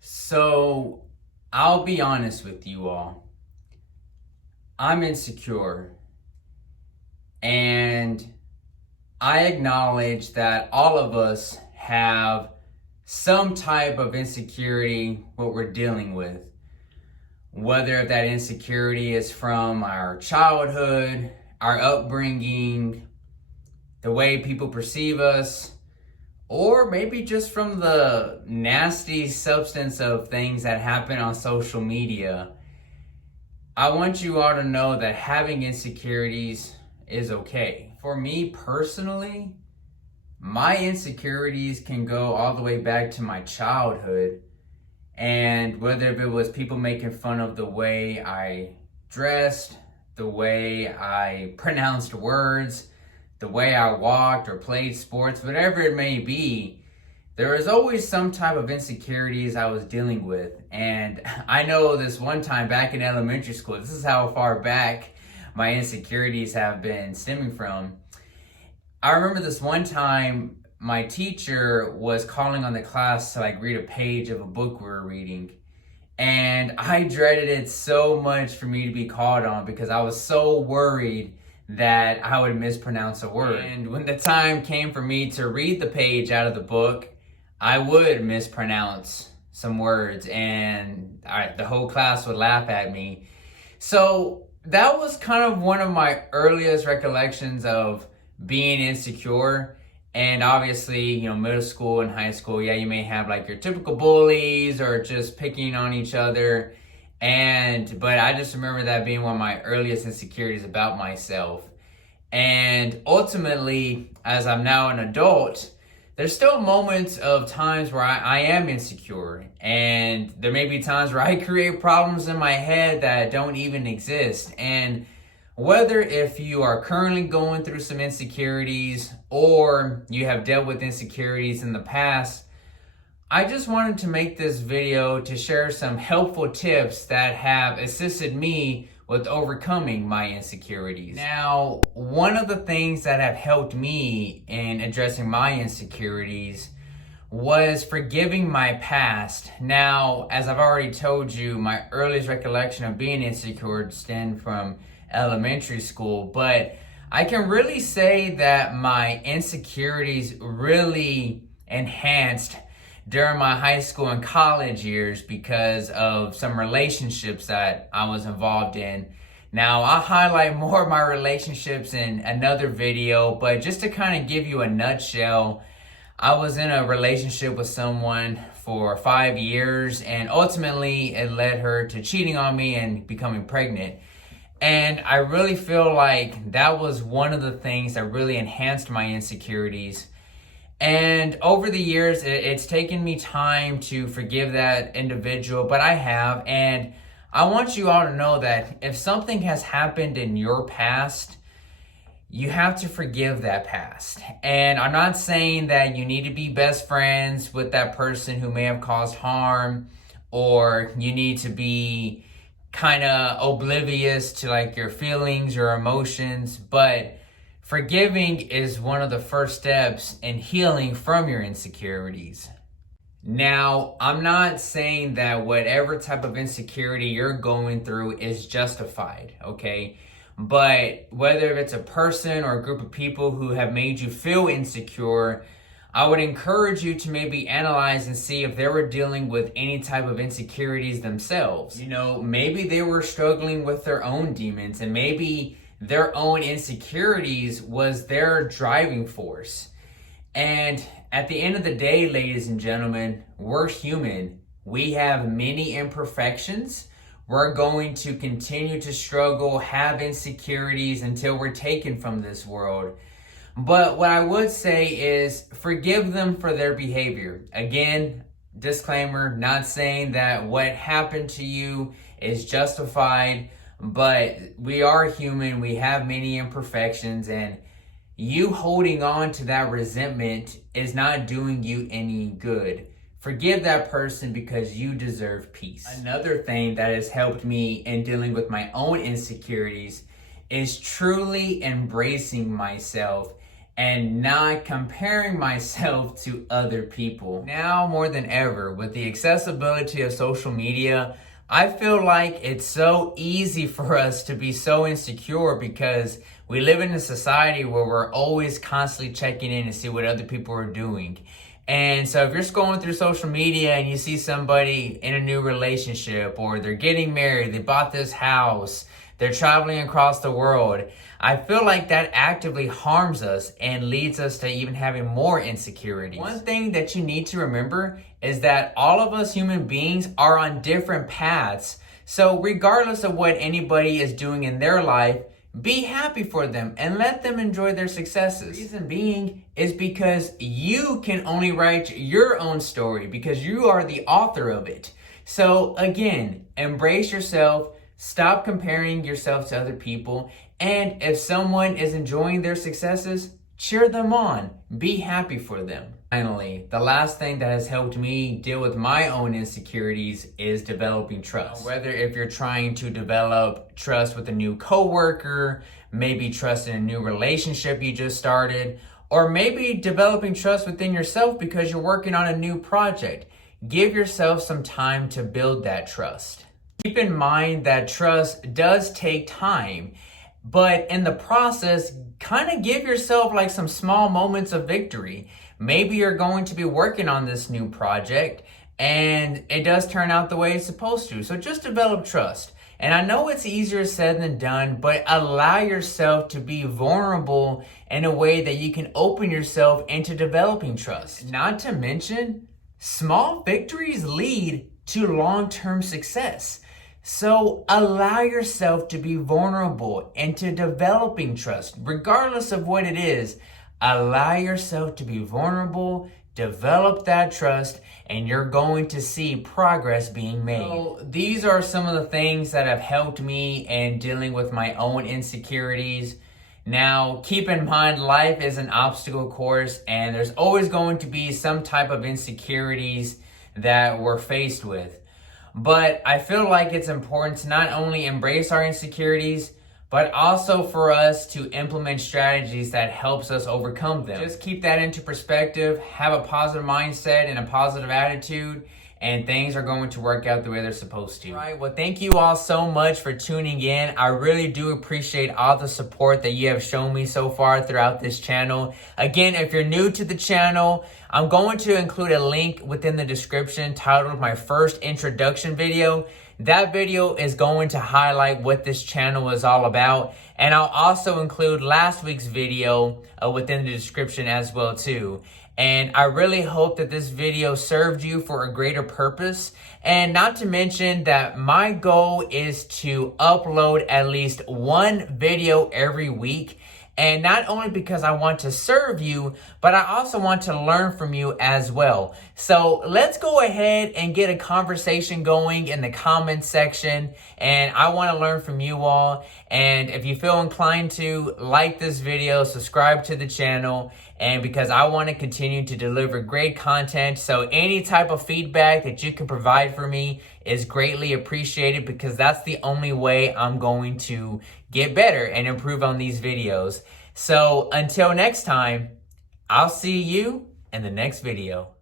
So, I'll be honest with you all. I'm insecure, and I acknowledge that all of us have some type of insecurity what we're dealing with. Whether that insecurity is from our childhood, our upbringing, the way people perceive us, or maybe just from the nasty substance of things that happen on social media. I want you all to know that having insecurities is okay. For me personally, my insecurities can go all the way back to my childhood. And whether if it was people making fun of the way I dressed, the way I pronounced words, the way I walked or played sports, whatever it may be, there was always some type of insecurities I was dealing with. And I know this one time back in elementary school, this is how far back my insecurities have been stemming from. I remember this one time my teacher was calling on the class to read a page of a book we were reading. And I dreaded it so much for me to be called on because I was so worried that I would mispronounce a word. And when the time came for me to read the page out of the book, I would mispronounce some words and the whole class would laugh at me. So that was kind of one of my earliest recollections of being insecure. And obviously, middle school and high school, you may have your typical bullies or just picking on each other. But I just remember that being one of my earliest insecurities about myself. And ultimately, as I'm now an adult, there's still moments of times where I am insecure. And there may be times where I create problems in my head that don't even exist. And whether if you are currently going through some insecurities or you have dealt with insecurities in the past, I just wanted to make this video to share some helpful tips that have assisted me with overcoming my insecurities. Now, one of the things that have helped me in addressing my insecurities was forgiving my past. Now, as I've already told you, my earliest recollection of being insecure stemmed from elementary school, but I can really say that my insecurities really enhanced during my high school and college years because of some relationships that I was involved in. Now, I'll highlight more of my relationships in another video, but just to kind of give you a nutshell, I was in a relationship with someone for 5 years, and ultimately it led her to cheating on me and becoming pregnant. And I really feel like that was one of the things that really enhanced my insecurities. And over the years, it's taken me time to forgive that individual, but I have. And I want you all to know that if something has happened in your past, you have to forgive that past. And I'm not saying that you need to be best friends with that person who may have caused harm, or you need to be kind of oblivious to your feelings or emotions, but forgiving is one of the first steps in healing from your insecurities. Now, I'm not saying that whatever type of insecurity you're going through is justified, okay? But whether it's a person or a group of people who have made you feel insecure, I would encourage you to maybe analyze and see if they were dealing with any type of insecurities themselves. Maybe they were struggling with their own demons, and maybe their own insecurities was their driving force. And at the end of the day, ladies and gentlemen, we're human. We have many imperfections. We're going to continue to struggle, have insecurities until we're taken from this world. But what I would say is forgive them for their behavior. Again, disclaimer, not saying that what happened to you is justified, but we are human. We have many imperfections, and you holding on to that resentment is not doing you any good. Forgive that person because you deserve peace. Another thing that has helped me in dealing with my own insecurities is truly embracing myself and not comparing myself to other people. Now more than ever, with the accessibility of social media, I feel like it's so easy for us to be so insecure because we live in a society where we're always constantly checking in to see what other people are doing. And so if you're scrolling through social media and you see somebody in a new relationship, or they're getting married, they bought this house, they're traveling across the world, I feel like that actively harms us and leads us to even having more insecurities. One thing that you need to remember is that all of us human beings are on different paths. So regardless of what anybody is doing in their life, be happy for them and let them enjoy their successes. The reason being is because you can only write your own story because you are the author of it. So again, embrace yourself, stop comparing yourself to other people, and if someone is enjoying their successes, cheer them on. Be happy for them. Finally, the last thing that has helped me deal with my own insecurities is developing trust. Whether if you're trying to develop trust with a new coworker, maybe trust in a new relationship you just started, or maybe developing trust within yourself because you're working on a new project, give yourself some time to build that trust. Keep in mind that trust does take time, but in the process, kind of give yourself like some small moments of victory. Maybe you're going to be working on this new project and it does turn out the way it's supposed to. So just develop trust. And I know it's easier said than done, but allow yourself to be vulnerable in a way that you can open yourself into developing trust. Not to mention, small victories lead to long-term success. So allow yourself to be vulnerable into developing trust, regardless of what it is. Allow yourself to be vulnerable, develop that trust, and you're going to see progress being made. So these are some of the things that have helped me in dealing with my own insecurities. Now, keep in mind, life is an obstacle course, and there's always going to be some type of insecurities that we're faced with. But I feel like it's important to not only embrace our insecurities, but also for us to implement strategies that helps us overcome them. Just keep that into perspective, have a positive mindset and a positive attitude, and things are going to work out the way they're supposed to. All right, well, thank you all so much for tuning in. I really do appreciate all the support that you have shown me so far throughout this channel. Again, if you're new to the channel, I'm going to include a link within the description titled My First Introduction Video. That video is going to highlight what this channel is all about. And I'll also include last week's video within the description as well too. And I really hope that this video served you for a greater purpose. And not to mention that my goal is to upload at least one video every week. And not only because I want to serve you, but I also want to learn from you as well. So let's go ahead and get a conversation going in the comments section. And I want to learn from you all. And if you feel inclined to, like this video, subscribe to the channel. And because I want to continue to deliver great content. So any type of feedback that you can provide for me is greatly appreciated, because that's the only way I'm going to get better and improve on these videos. So until next time, I'll see you in the next video.